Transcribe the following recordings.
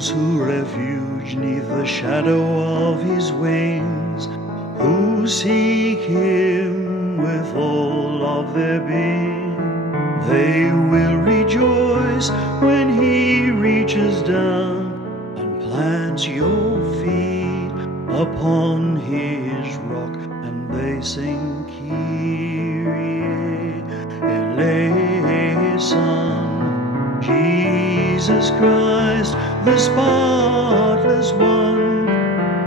those who refuge 'neath the shadow of his wings, who seek him with all of their being. They will rejoice when he reaches down and plants your feet upon his rock, and they sing Kyrie eleison. Jesus Christ, the spotless one,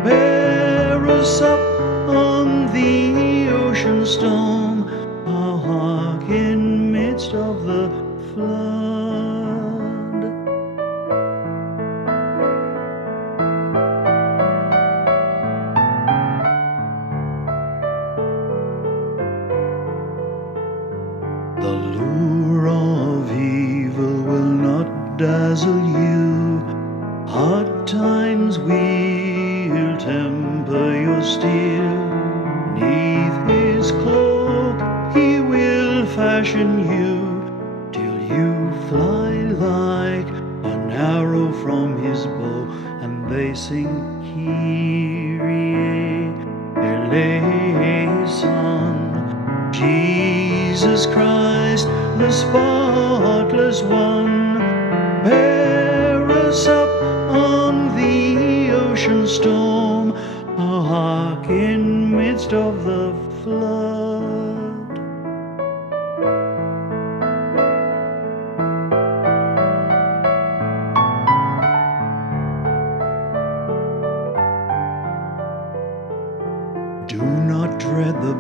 bear us up on the ocean storm, our hark in midst of the flood. The lure of evil will not dazzle you. Hard times will temper your steel. 'Neath his cloak he will fashion you, till you fly like an arrow from his bow, and they sing Kyrie eleison. Jesus Christ, the spotless one, bear us up on the ocean storm, our hark in midst of the flood. Do not dread the